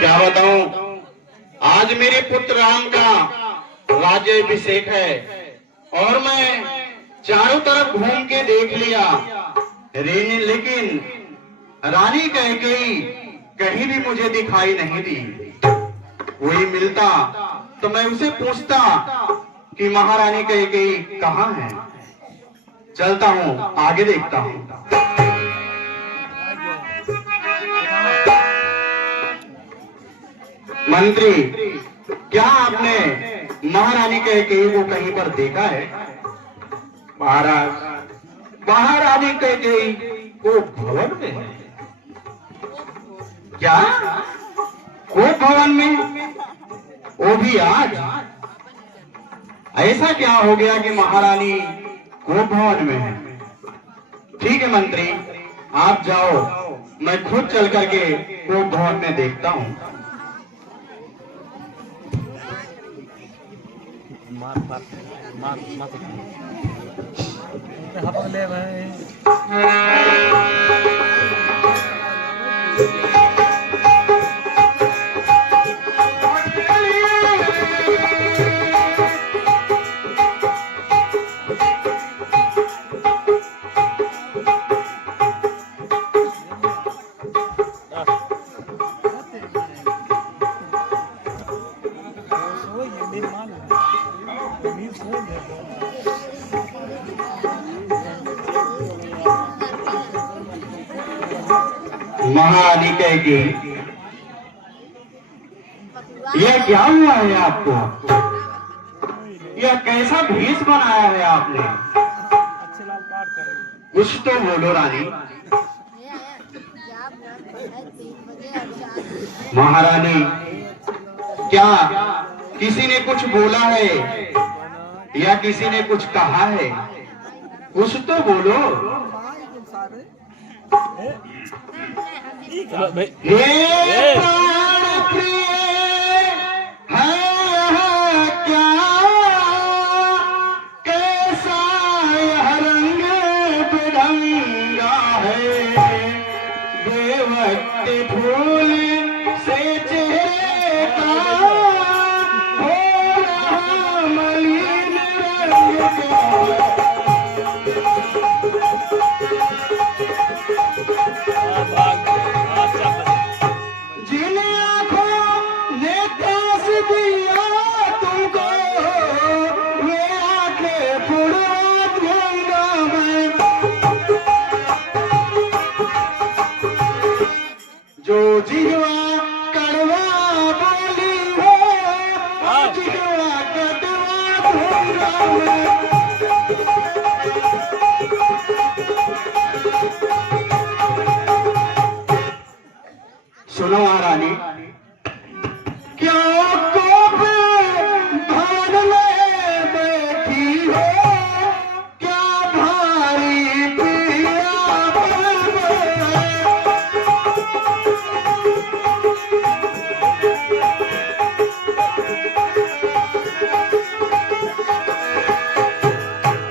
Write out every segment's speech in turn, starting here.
क्या बताऊं, आज मेरे पुत्र राम का राज्याभिषेक है और मैं चारों तरफ घूम के देख लिया, लेकिन रानी कैकेयी कहीं भी मुझे दिखाई नहीं दी। कोई मिलता तो मैं उसे पूछता कि महारानी कैकेयी कहाँ है। चलता हूँ, आगे देखता हूँ। मंत्री, क्या आपने महारानी कैकेयी को कहीं पर देखा है? महाराज, महारानी कैकेयी को भवन में है। क्या? वो भवन में? वो भी आज? ऐसा क्या हो गया कि महारानी को भवन में है? ठीक है मंत्री, आप जाओ, मैं खुद चल करके को भवन में देखता हूँ। ले भाई। महारानी कैकेयी, यह क्या हुआ है आपको? यह कैसा भेष बनाया है आपने? कुछ तो बोलो रानी। महारानी, क्या किसी ने कुछ बोला है या किसी ने कुछ कहा है? कुछ तो बोलो। हे प्राण प्रिय, है क्या कैसा यह रंग बिरंगा है? देवत्व फूल से चेहरे का हो रहा मलिन रंग का। जिन आंखों ने त्यास दिया तुमको, वे आंखें पुरवा दूंगा मैं। जो जिह्वा कड़वा बोली हो, जिह्वा कटवा दूंगा मैं। सुनो महारानी, क्यों कोप भान में बैठी हो? क्या भारी पिया पर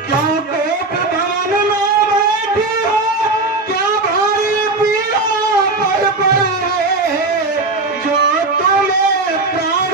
क्यों कोप भान में बैठी हो? क्या भारी पिया पर जो तुम्हें प्राण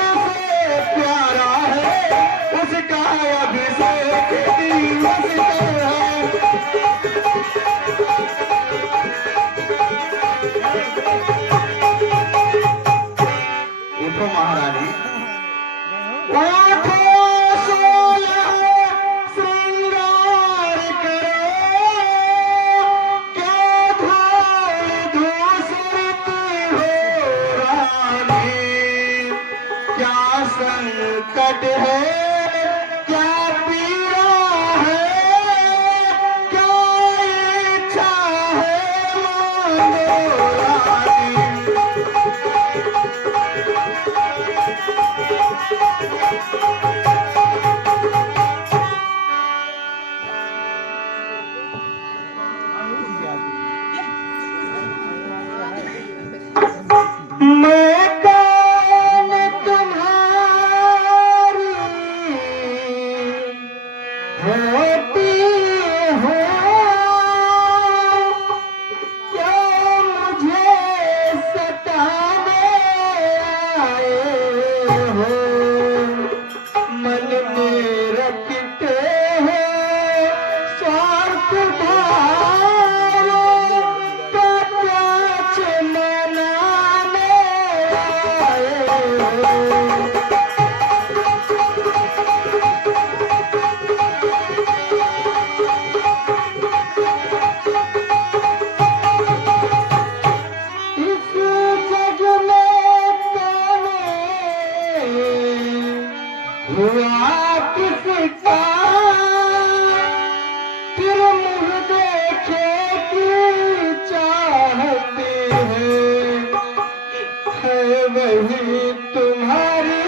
है वही तुम्हारी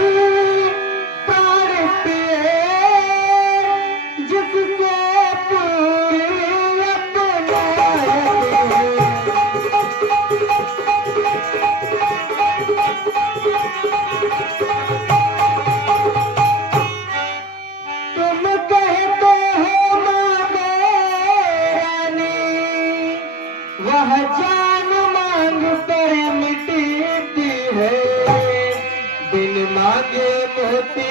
तारीफ है, जिससे पूरी तुम कहते हो मांगे रानी, वह जान मांग पर मिटती है, बिन मांगे मोती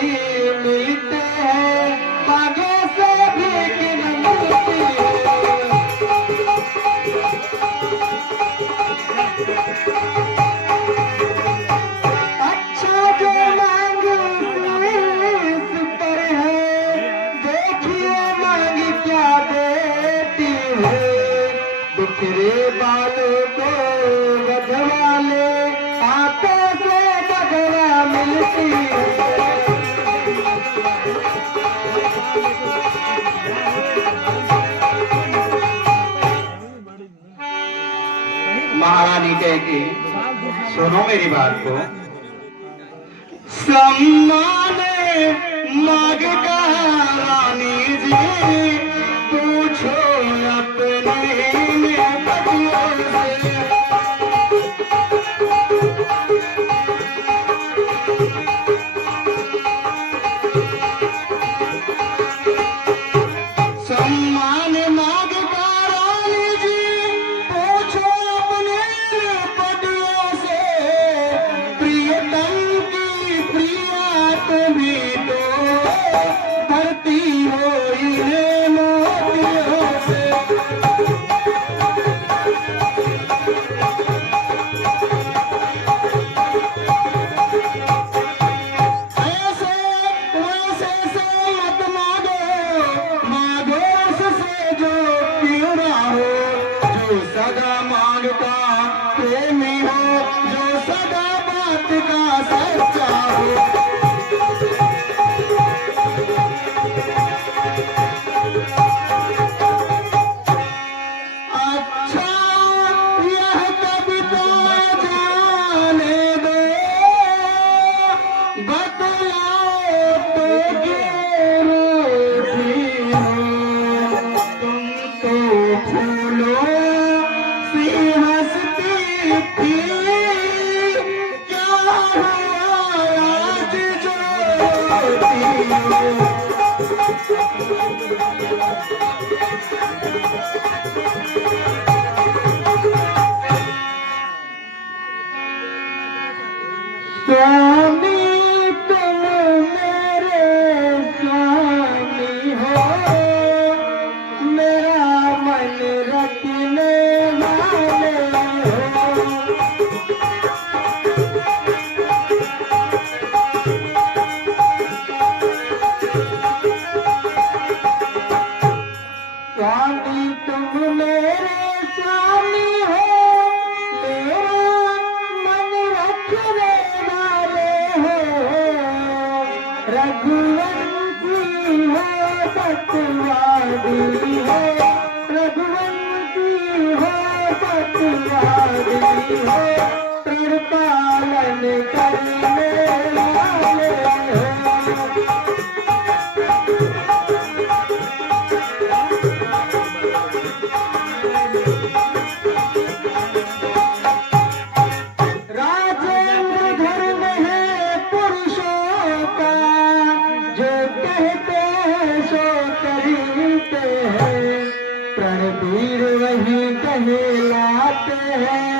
मिलते हैं, मांगे से भी किन मिलती है। अच्छा जो मांग इस पर है, देखिए मांग क्या देती है, बिखरे बालों को बधवा ले, हाथों से बधवा मिलती है। महारानी कहती, सुनो मेरी बात को, सम्मान मांग का रानी जी, पूछो अपने में पतियों से। सम्मान मांग का रानी जी, पूछो अपने पतियों से, प्रियतम की प्रिया तुम्ही तो भरती हो इन्हें मोतियों से। ऐसे वैसे से मत मांगो, मांगो उससे जो प्यारा हो, जो सदा मांगता प्रेमी हो, जो सदा बात का सच्चा हो। अच्छा यह कविता जाने दो, बतलाओ तो ये रोती हो, तुम तो फूलों सी हंसती थी, क्या हुआ आज जो रोती हो। स्वामी तुम मेरे स्वामी हो, मेरा मन रखने वाले हो। स्वामी तुम मेरे स्वामी हो, मेरा मन रखने वाले हो, रघुवंशी हो सतवादी हो, रघुवंशी हो सतवादी हो, प्रण पालन करने वाले हो। राजेंद्र धर्म है पुरुषों का, जो कहते हैं सो करते हैं, प्रणवीर वही कहलाते हैं,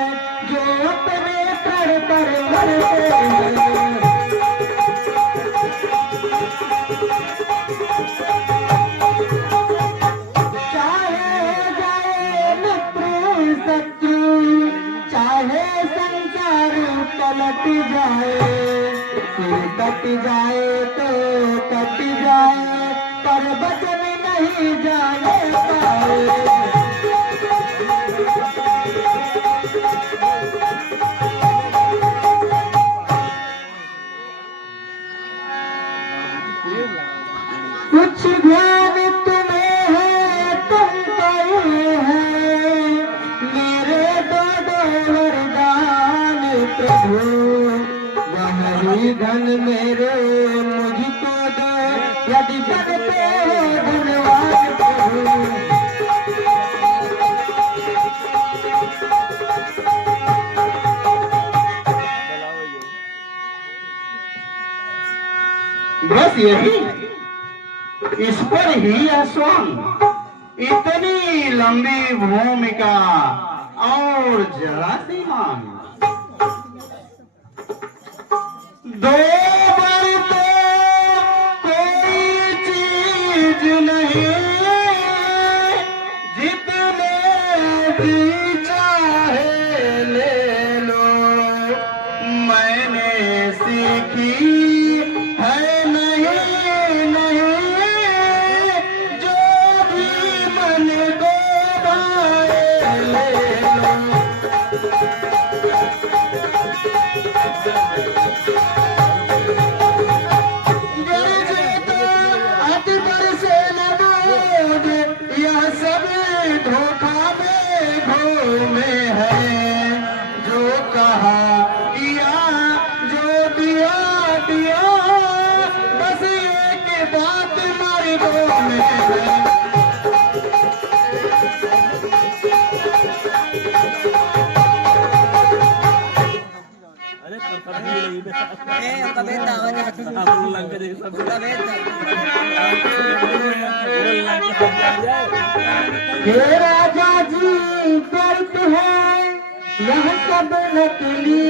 जो अपने प्रण पर मरते हैं। चाहे जाए मित्र शत्रु, चाहे संसार पलट जाए, फिर कट जाए तो कट जाए, पर बचन नहीं जाने पाए। कुछ ध्यान तुम्हें है तुम पे है, मेरे दो दो वरदान प्रभु। वही धन मेरे मुझको दो, यदि करते हो धन्यवाद प्रभु। बस यही, इस पर ही यह सॉन्ग। इतनी लंबी भूमिका और जरा सी मांग। दो बार तो कोई चीज नहीं, जितने जी चाहे ले लो। मैंने सीखी है नहीं नहीं, जो भी मन को भाए ले लो। यह सब धोखा में घूमे है, जो कहा किया, जो दिया दिया, बस एक बात मर्दों में है। हे राजा जी दर्द है यह सब नकली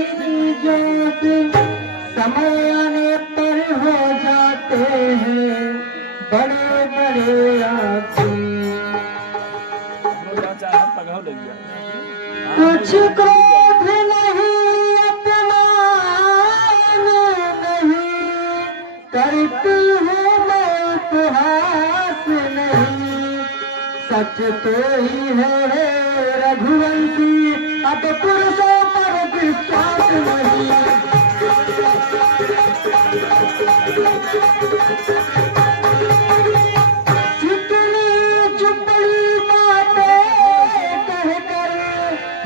जोत, समय आने पर हो जाते हैं बड़े बड़े आदमी। कुछ क्रोध नहीं अपमान नहीं, करती हूँ मैं उपहास नहीं। सच तो ही है रघुवंशी, अब पुरुषों पर विश्वास नहीं। जितनी चुपड़ी बातें कहकर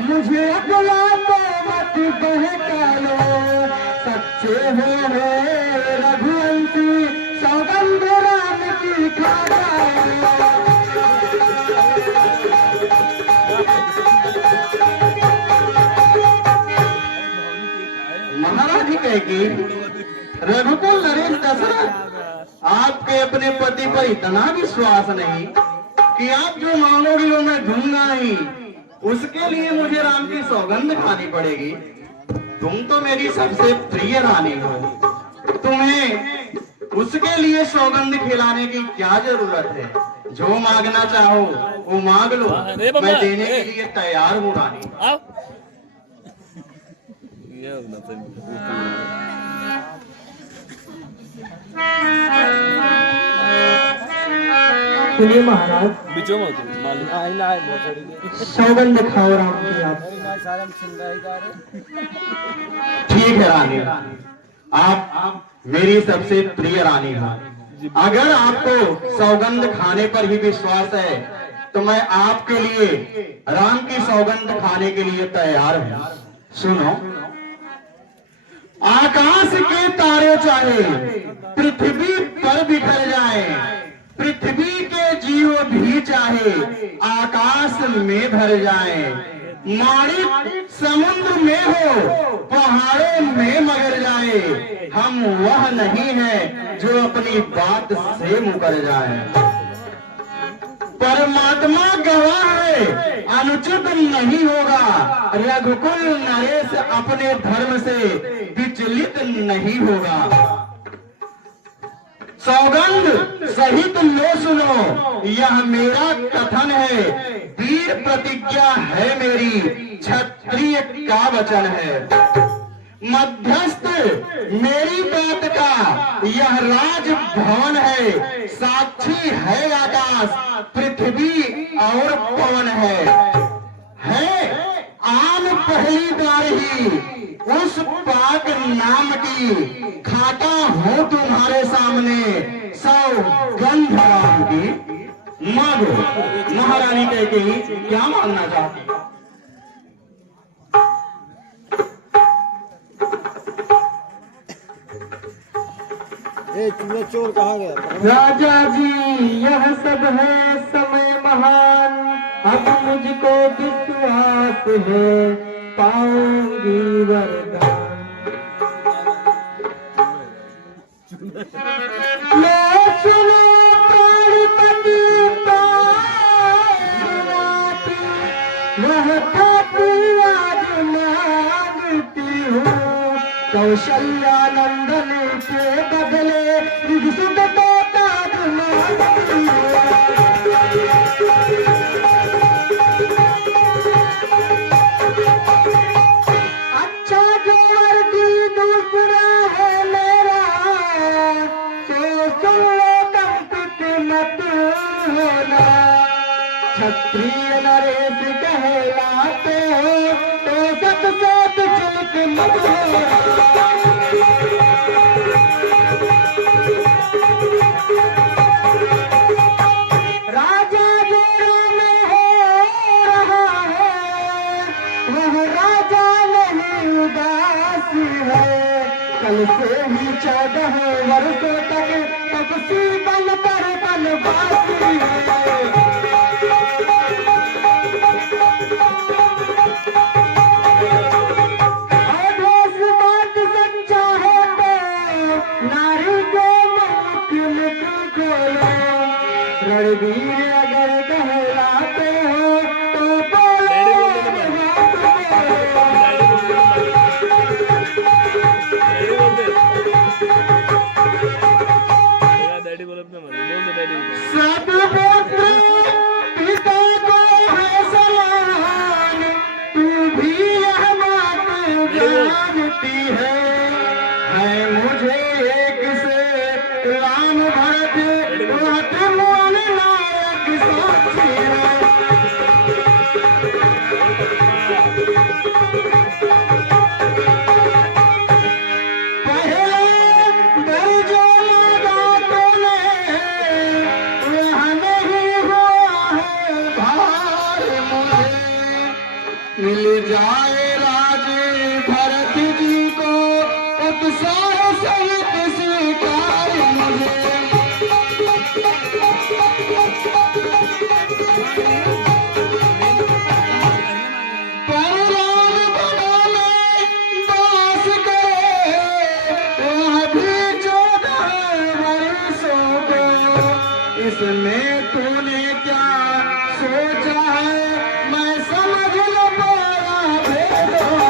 मुझे अगला तो मत बहकालो। सच्चे हो रघुवंशी, सौगंध राम की खा जाओ। महाराज जी कहेगी, रघुकुल नरेश दशरथ, आपके अपने पति पर इतना विश्वास नहीं कि आप जो मांगोगी वो मैं दूंगा ही। उसके लिए मुझे राम की सौगंध खानी पड़ेगी। तुम तो मेरी सबसे प्रिय रानी हो, तुम्हें उसके लिए सौगंध खिलाने की क्या जरूरत है। जो मांगना चाहो वो मांग लो, मैं देने के लिए तैयार हूँ रानी। सुनिए महाराज, सौगंध खाओ राम की आप। ठीक है रानी, आप मेरी सबसे प्रिय रानी हो। अगर आपको सौगंध खाने पर ही विश्वास है तो मैं आपके लिए राम की सौगंध खाने के लिए तैयार हूं। सुनो, आकाश के तारे चाहे पृथ्वी पर बिखर जाए, पृथ्वी के जीव भी चाहे आकाश में भर जाए, माणिक समुद्र में हो पहाड़ों में मगर जाए, हम वह नहीं है जो अपनी बात से मुकर जाए। परमात्मा गवाह है, अनुचित नहीं होगा, रघुकुल नरेश अपने धर्म से विचलित नहीं होगा। सौगंध सहित लो सुनो, यह मेरा कथन है, वीर प्रतिज्ञा है मेरी, क्षत्रिय का वचन है। मध्यस्थ मेरी बात का यह राजभवन है, साक्षी है आकाश, पृथ्वी और पवन है आन पहली बार ही उस पाक नाम की खाता हूँ तुम्हारे सामने, सौगंध राम की मांगो। महारानी कहती क्या मांगना चाहती? चोर कहाँ गया? राजा जी यह सब है समय महान, अब मुझको विश्वास है पाऊंगी वरदान। मैं सुनो प्राणपति पार्वती, वह खाती आज मांगती हूँ, कौशल्या नंदन के बदले युग को ताज मांगती हूँ। अच्छा जो वर्दी दूसरा है मेरा, तो सुन लो कंपित मत होना। क्षत्रिय नरेश कहलाते हो तो सबसे चूक मत होना। राजा जोरों में हो रहा है, वह राजा नहीं उदासी है। कल से ही 14 वर्षों तक तपसी बनकर बनवासी है। आदेश बात सच्चा है तो नारी को मुख खोलो। रणवीर अगर कहलाते हो तो बोलो हाथ डैडी बोल अपने बोल दे डैडी। सब पुत्र पिता को है सलाम, तू भी यह बात जानती है मुझे एक से राम भरत भरत मोहन नायक साक्षी है। मिल जाए राज भरत जी को उत्साह सहित स्वीकार मुझे। परराम वनों में वास करे, वह भी 14 वर्षों को। इसमें तूने क्या सोचा है, मैं समझ न पाया भेदों।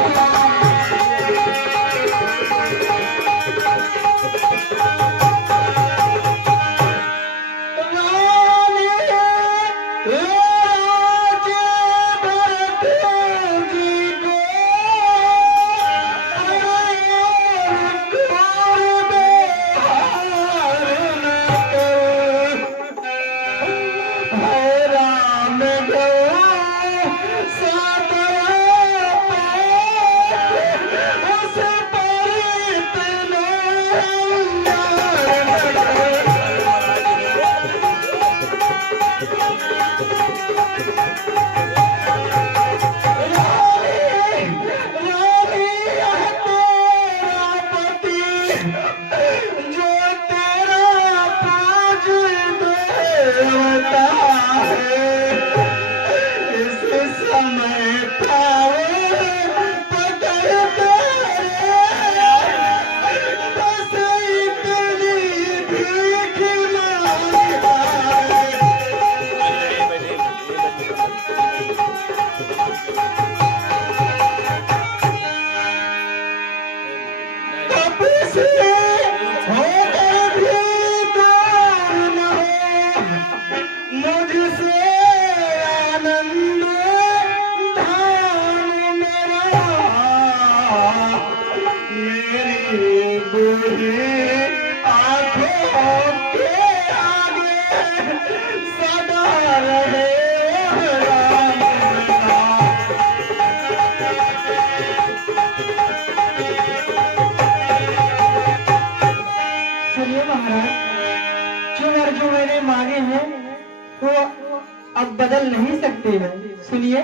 अब बदल नहीं सकते हैं। सुनिए,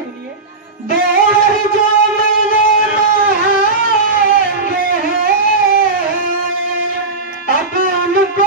देवर जो मैंने मांगे हैं, अब उनको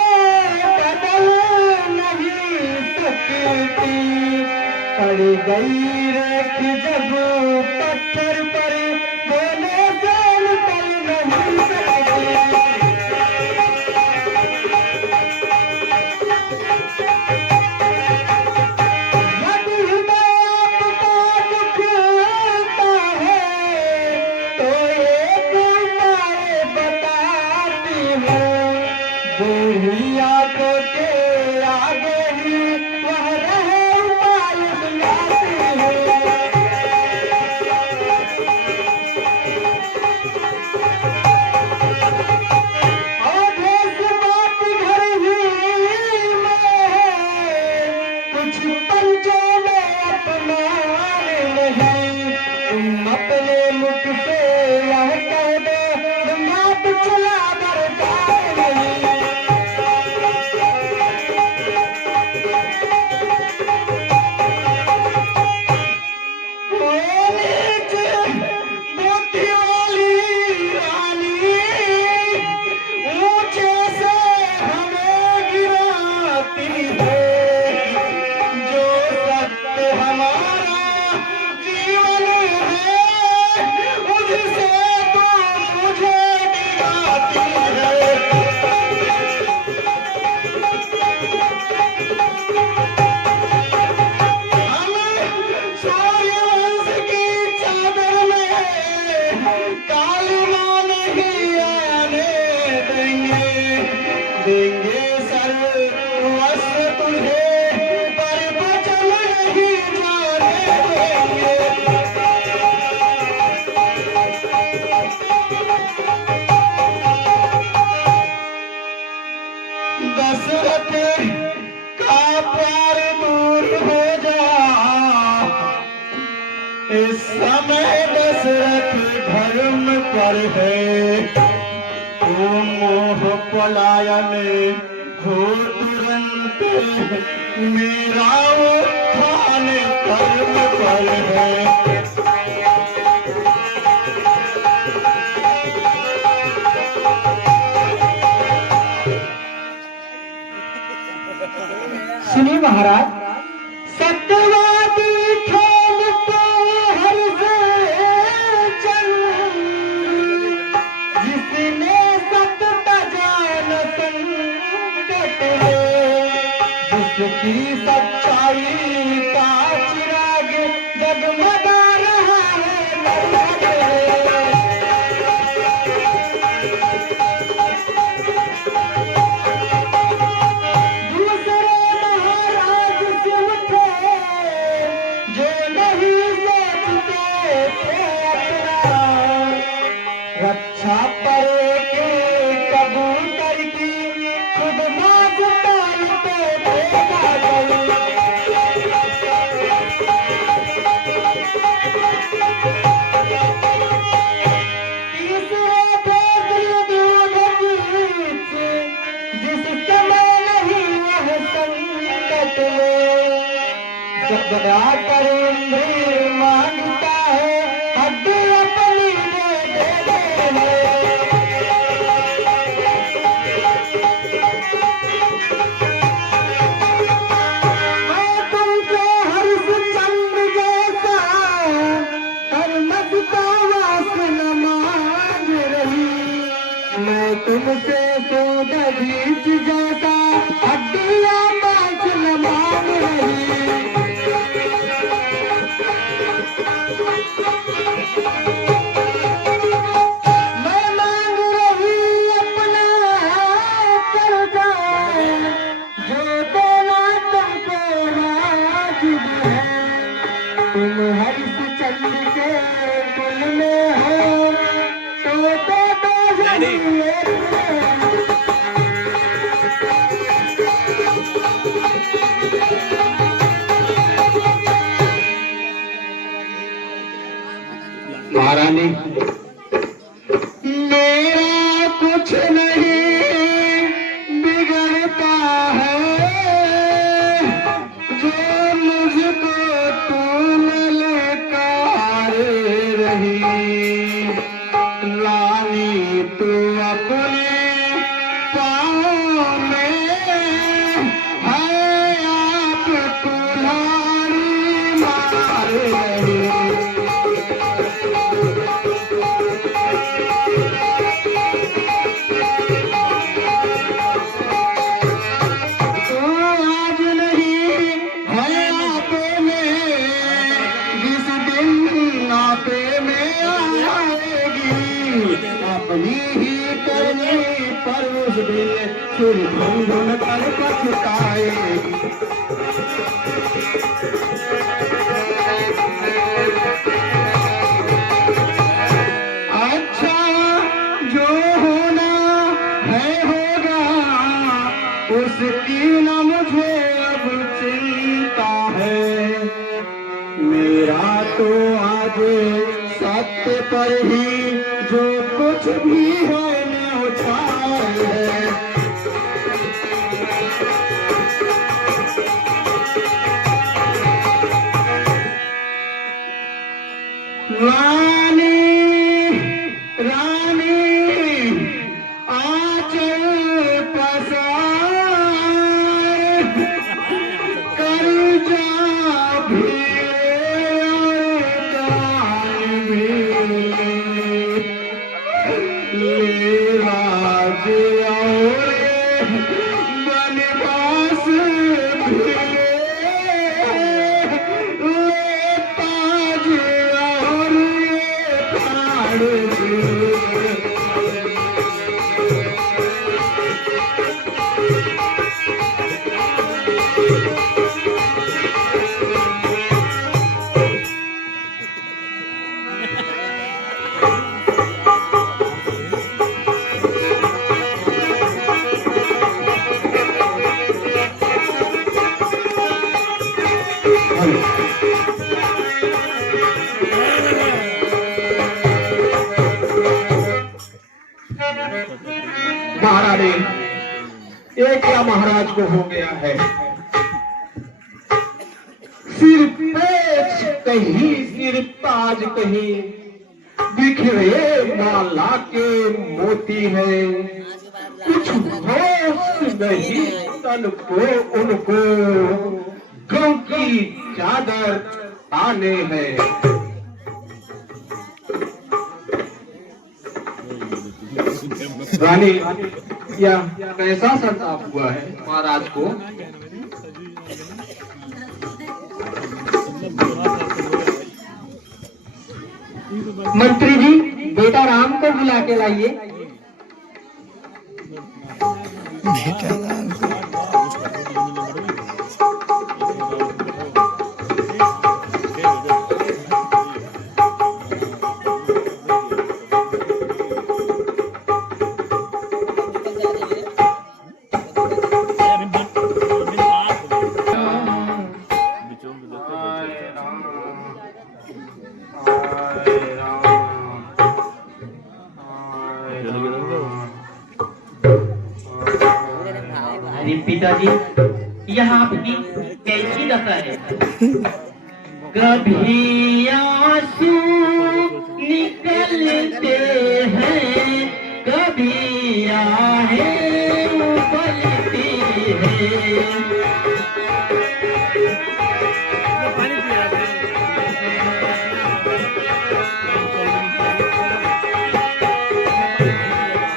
है। ओ मोह पलायन हो तुरंत, मेरा उत्थान कर्म पर है। सुनिए महाराज, सत्यवादी खेल को हर से चल, जिसने सत्य जान संकट है, जिसकी सच्चाई का चिराग जगमगा रहा है नरक है। रक्षा परे के कबूतर की खुद बाज डालते थे बादल। तीसरे थे दूध बीच, जिस समय नहीं वह संकट में, जब आकर इंद्र मांगता है हड्डी अपनी दे देते हैं। मैं तुमसे हरिश्चंद्र जैसा कर्मठ का वासना मांग रही, मैं तुमसे सोदगीच जैसा हड्डियां मांस न मांग रही। मैं मांग रही अपना कर्जा, जो देना तुमको वाजिब है। तुम हरिश्चंद्र के कुल में हो तो दे दो जल्दी। महारानी, मेरा कुछ नहीं बिगड़ता है, जो मुझको तू ललकार रही। लानी तू अपने पाँव में है, आप कुल्हाड़ी मार रही। अपनी ही करनी पर उस दिन फिर ढूंढ कर पछताएगी। अच्छा जो होना है होगा, उसकी न मुझे अब चिंता है। मेरा तो आज सत्य पर ही जो कुछ भी है न्यौछावर है। रानी रानी आंचल पसार, कर जा भी राज और बनवास भी ले ताज और प्राण भी। महारानी, ये क्या महाराज को हो गया है? सिर पेच कहीं, सिर ताज कहीं, बिखरे माला के मोती है। कुछ होश नहीं तन को उनको, गम की चादर ताने हैं। रानी, यह कैसा संताप हुआ है महाराज को? मंत्री जी, बेटा राम को बुला के लाइए। अरे पिताजी, यह आपकी कैसी दशा है? कभी आंसू निकलते हैं, कभी आहें उबलती है।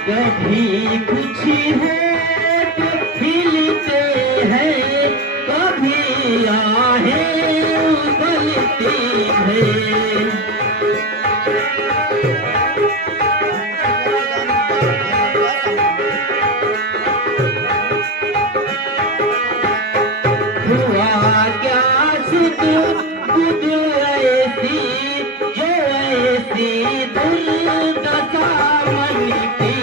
कभी कुछ होठ खिलते हैं, कभी आहें उबलती है। हुआ क्या सुध ऐसी, जो ऐसी दुर्दशा मन की।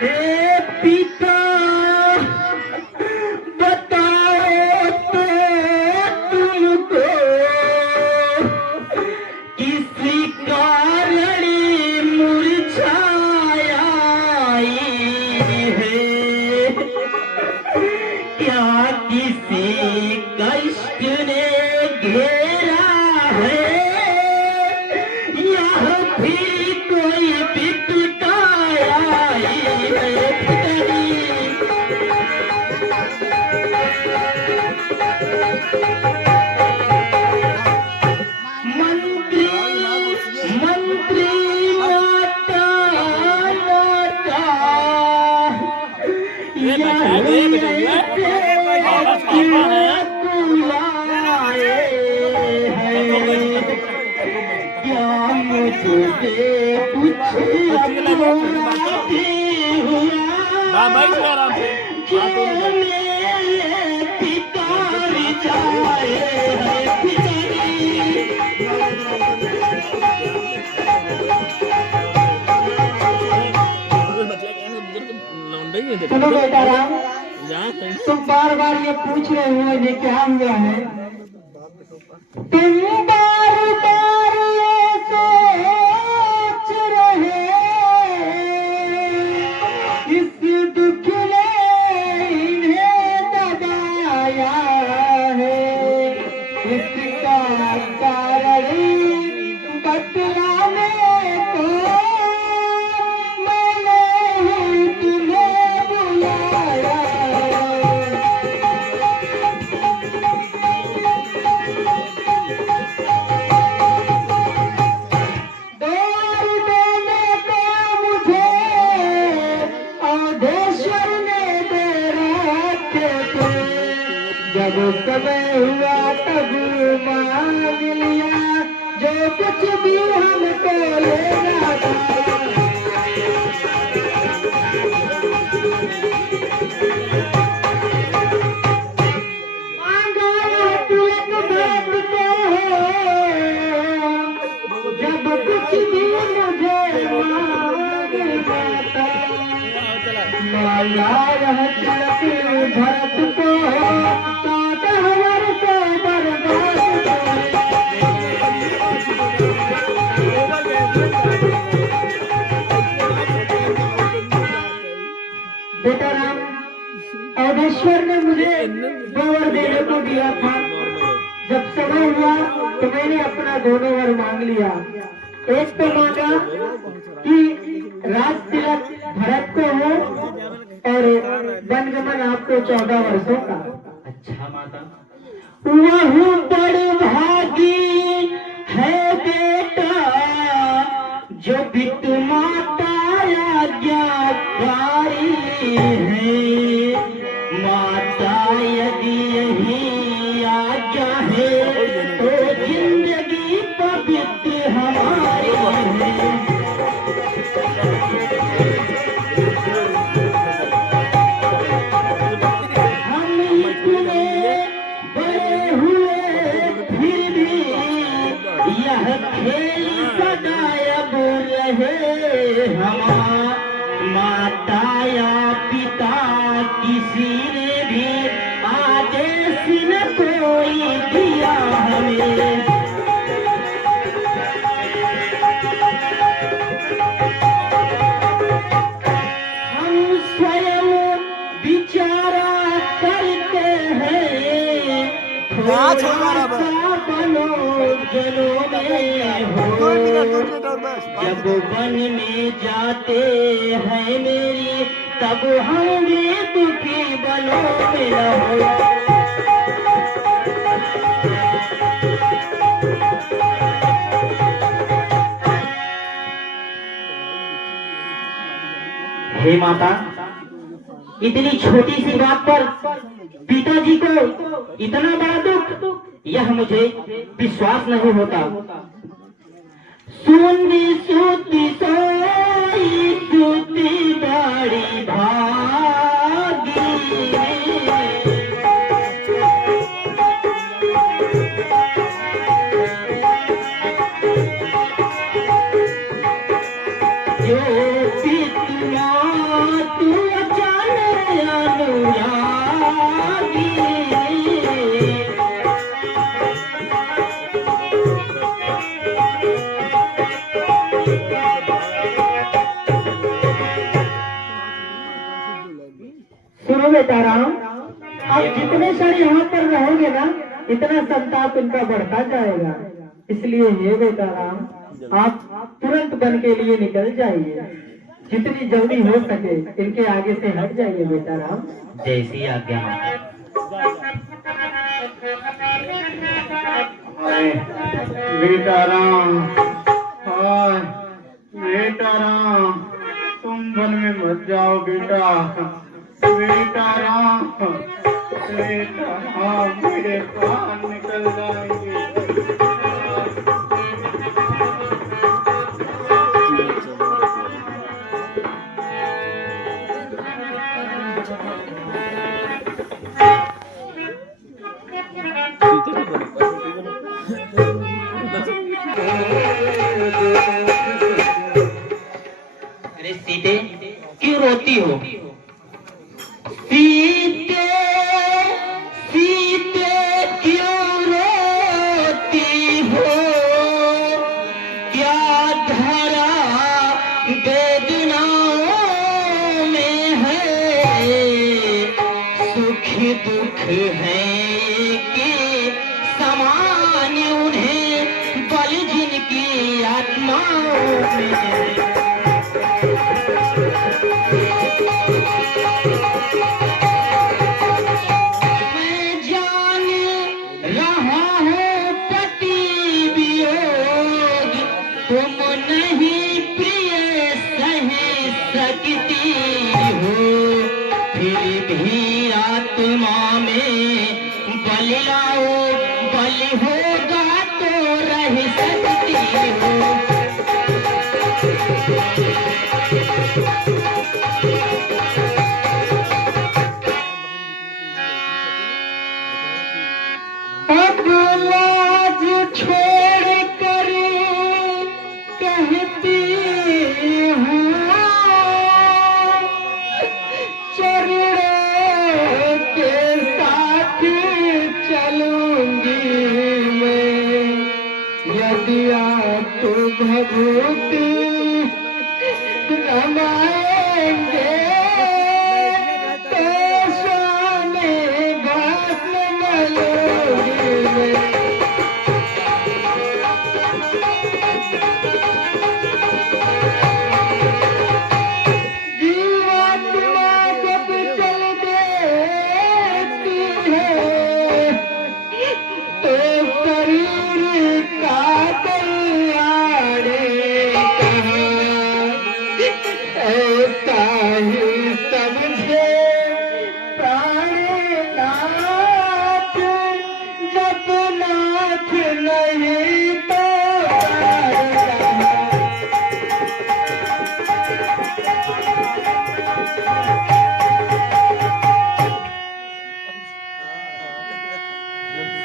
हे पिता, बताओ तो तुमको, किसी कारण मुरझाया है? क्या किसी कष्ट ने घेरा है, यह भी कोई बिपताया है? पिताजी, मंत्री मंत्री माता माता, क्या मुझे कुछ हुआ जो मेरे पिता जाए हैं? पिताजी, सुनो बेटा राम, तुम बार बार ये पूछ रहे हो ये क्या हुआ है? तुम बार बार ये सोच रहे, इस दुख ने इन्हें दबाया है। इसका कारण बतलाने को मैंने ही तुम्हें बुलाया। दौर देने को मुझे अवधेश्वर ने दे रखे थे। जब समय हुआ तब मांग लिया, जो कुछ भी हमको लेना था। मांगा तिलक भेंट को, जब कुछ भी मुझे मांगना था। मांगा यह तिलक भरत को, ने मुझे गोबर देने को दिया था। जब समय हुआ तो मैंने अपना दोनों वर मांग लिया। एक तो मांगा कि राज तिलक भरत को हो और वनगमन आपको 14 वर्षों का। अच्छा माता। वह बड़ भागी है बेटा जो बित माता आज्ञाकारी है। माता यदि यही आज्ञा है तो जिंदगी पवित्र हमारी है। हम इतने बड़े हुए फिर भी यह खेल सदायब रहे हमारा। माता या पिता किसी ने भी आदेश न कोई दिया हमें। हम स्वयं विचारा करते हैं थोड़ा सा बनो जनों में हो। जब वन में जाते हैं मेरी तब हम भी दुखी बनों में रहो। हे माता, इतनी छोटी सी बात पर पिताजी को इतना बड़ा दुख, यह मुझे विश्वास नहीं होता। सुनी सूती सोई सूती बड़ी भागी। जो पितुआ तू जाने अनुरागी। सुनो बेटा राम, आप जितने सारे यहाँ पर रहोगे ना इतना संताप इनका बढ़ता जाएगा। इसलिए ये बेटा राम, आप तुरंत वन के लिए निकल जाइए। जितनी जल्दी हो सके इनके आगे से हट जाइए बेटा राम। जैसी आज्ञा। बेटा राम, हाय बेटा राम, तुम वन में मत जाओ बेटा। बेटा राम, बेटा राम, मेरे प्राण निकल जाएंगे। अरे सीते क्यों रोती हो? सीते सीते क्यों रोती हो? क्या धरा वेदनाओं में है? सुख दुख है कि समान उन्हें बल जिनकी आत्माओं में है। तुम नहीं प्रिय सही सकती हो, फिर भी आत्मा में बल लाओ, बल होगा तो रह सकती हो। अब लाज छोड़ कर कहती हूँ चरणों के साथ चलूंगी मैं। यदि आप भभूति रमाएंगे तो स्वामी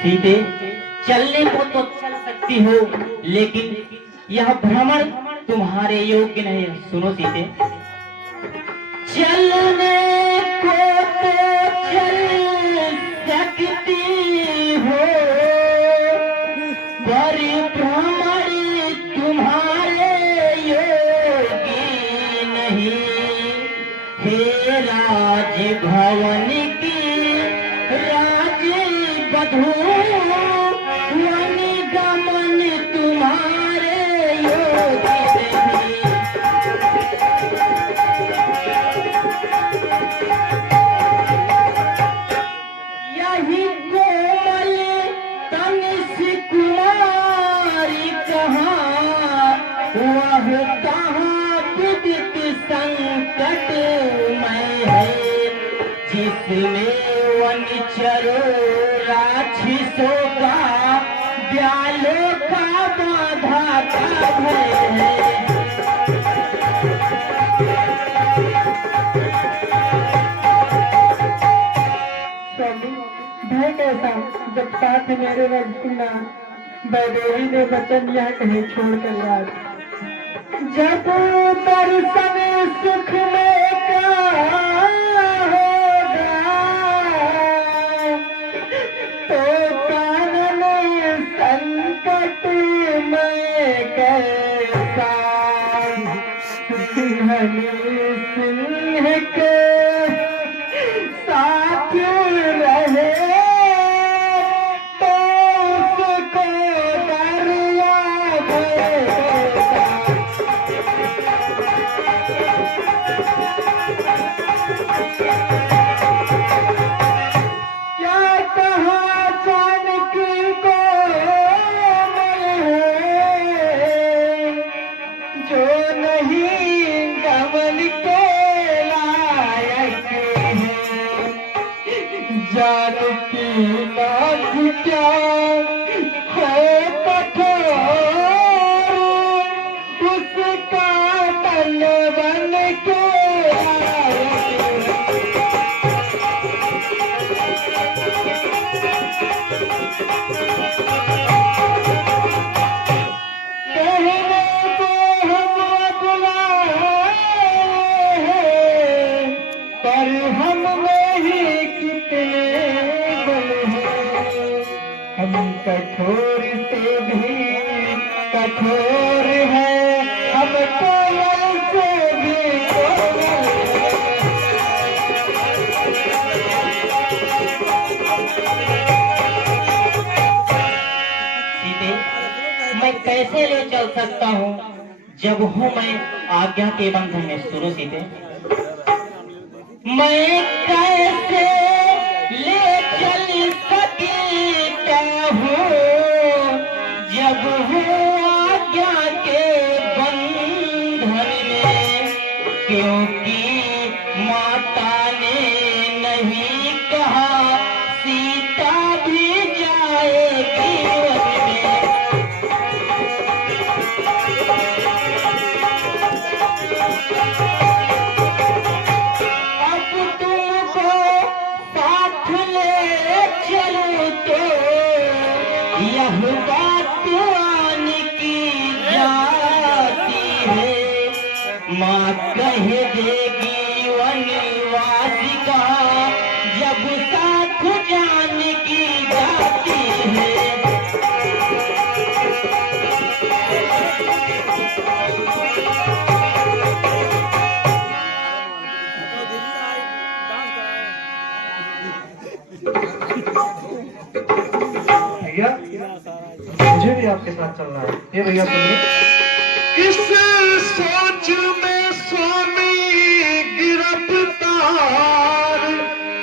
सीते, चलने को तो चल सकती हो, लेकिन यह भ्रमण तुम्हारे योग्य नहीं है। सुनो सीते, चलने को तो चल सकती हो, पर भ्रमण तुम्हारे योग्य नहीं। हे राजभवन की राजवधू, वनगमन तुम्हारे योग्य नहीं। यही कोमल तन से कुमारी कहाँ, वह कहाँ विदित संकट में है, जिसमें वनचरो राक्षसों का ब्यालों का बाधा का भय है। स्वामी, भय कैसा जब साथ मेरे रघुना वैदेही ने वचन यह कहे छोड़कर याद, जब दर्शन सुख में का होगा, तो कानन संकट में कैसा। सिंह के साथ रहे तो उसको दरिया देता। क्या कहा जानकी को जो नहीं गमन के लायक है। जानकी नाथ क्या है कठोर, उसका तन बन के लायक है। कहने को हम बुलाए हैं, पर हम नहीं कितने बल हैं। हम कठोर से भी कठोर हैं, हम कोयल से भी कोमल हैं। सीते, मैं कैसे ले चल सकता हूँ जब हूँ मैं आज्ञा के बंधन में। सुनो सीते, मैं कैसे ले चल सकता हूँ जब हूँ आज्ञा के बंधन में, क्योंकि माता ने नहीं कहा सीता भी जाएगी वन में। अब तुमको साथ ले चलूं तो यह बात आन की जाती है। माँ कह देगी वनवास का जब साथ जान की जाती है। भैया, मुझे भी आपके साथ चलना है। ये भैया सुनिए, इस सोच में स्वामी गिरफ्तार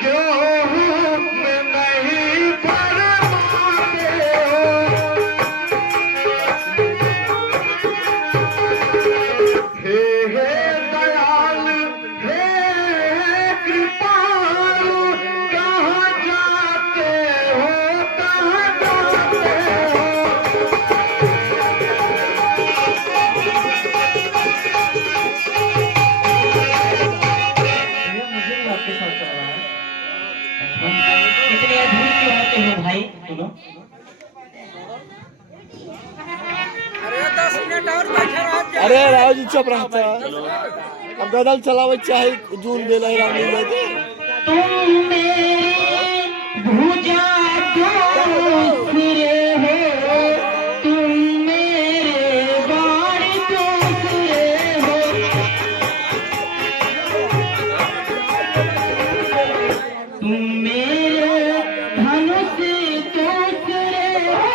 क्यों हूँ मैं नहीं फरमाते हो। हे दयाल, हे कृपालु, कहाँ जाते हो, कहाँ जाते हो। भैया मुझे भी भाई सुनो, अरे राव जी चुप रहता अब गदल चलावे चाहे जून बेला ही रानी लगे तुम मेरी भुजा दूसरे हो, तुम मेरे बाण दूसरे हो, तुम मेरे धनुष दूसरे हो,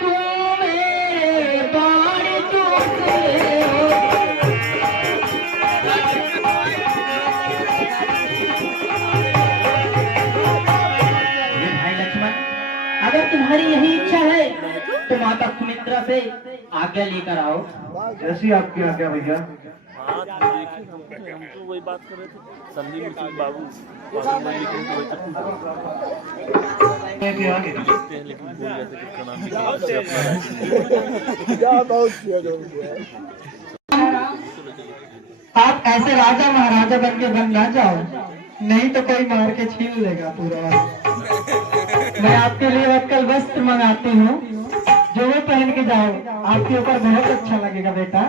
तुम मेरे बाण दूसरे हो। भाई लक्ष्मण, अगर तुम्हारी यही इच्छा है तो माता सुमित्रा से आज्ञा लेकर आओ। जैसी आपकी आज्ञा भैया। हाँ तो देखिए हम तो वही बात कर रहे थे संदीप सिंह बाबू लेकिन तो वही तक मैं भी आगे देखते हैं लेकिन भूल गए थे कि प्रणाम भी आप ऐसे राजा महाराजा बन के बन ना जाओ, नहीं तो कोई मार के छीन लेगा पूरा। मैं आपके लिए कल वस्त्र मंगाती हूँ, जो वो पहन के जाओ, आपके ऊपर बहुत अच्छा लगेगा बेटा।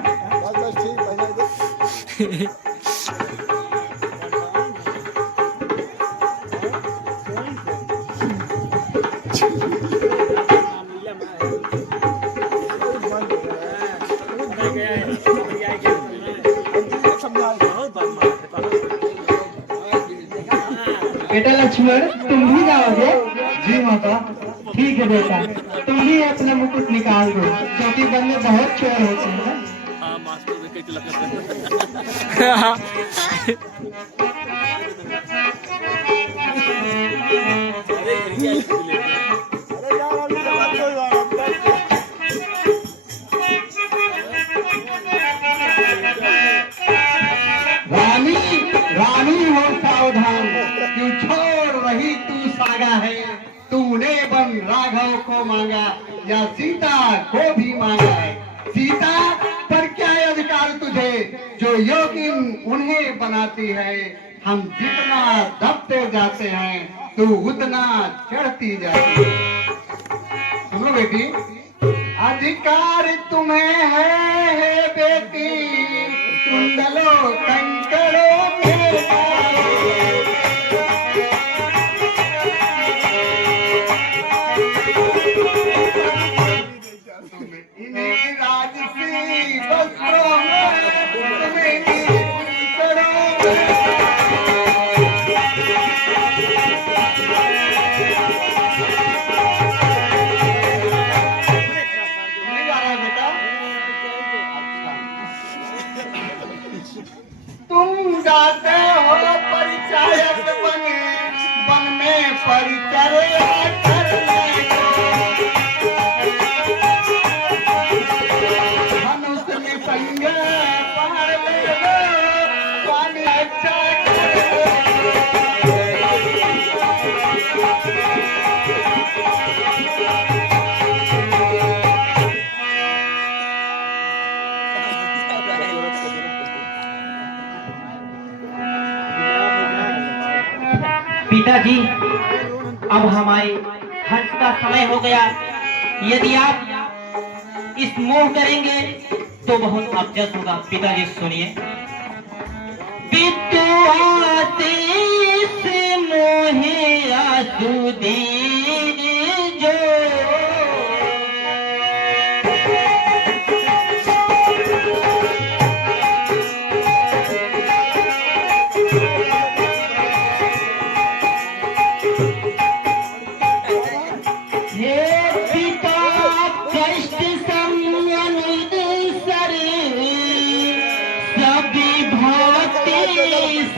बेटा लक्ष्मण, तुम भी जाओगे? जी माता। ठीक है बेटा, तुम भी अपना मुकुट निकाल दो, क्योंकि घर में बहुत चोर होते हैं। हाँ मास्टर ने कई लगा रानी रानी हो सावधान, क्यों छोड़ रही तू सागा है, तूने बन राघव को मांगा या सीता को भी मांगा है। सीता पर क्या अधिकार तुझे, जो योगिन उन्हें बनाती है। हम जितना दबते जाते हैं तू उतना चढ़ती जाती है। सुनो बेटी, अधिकार तुम्हें है बेटी, कुंडलो कंकड़ो इन्हीं राजसी वस्त्रों में तुम्हें तुम जाते हो परिचायक बने, वन में परिचर्या करने को। धनुष निसंग पार ले लो, स्वामी अच्छा पिताजी, अब हमारे हज का समय हो गया। यदि आप इस मोह करेंगे तो बहुत अबजद होगा। पिताजी सुनिए, पितुआते से मोहे आसुदी जो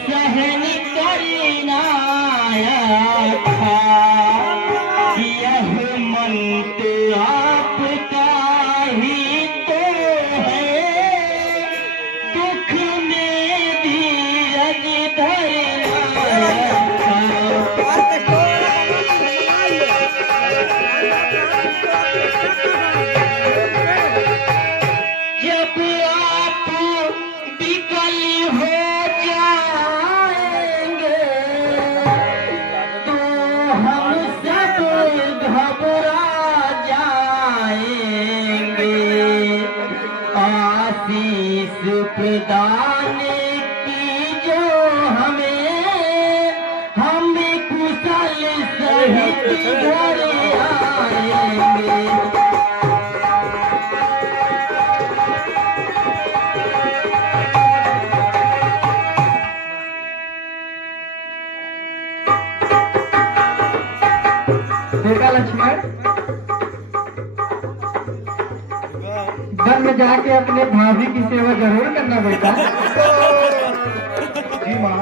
सहन करना था। यही घर आएंगे। देखा लक्ष्मण, वन में जाके अपने भाभी की सेवा जरूर करना बेटा। जी माँ।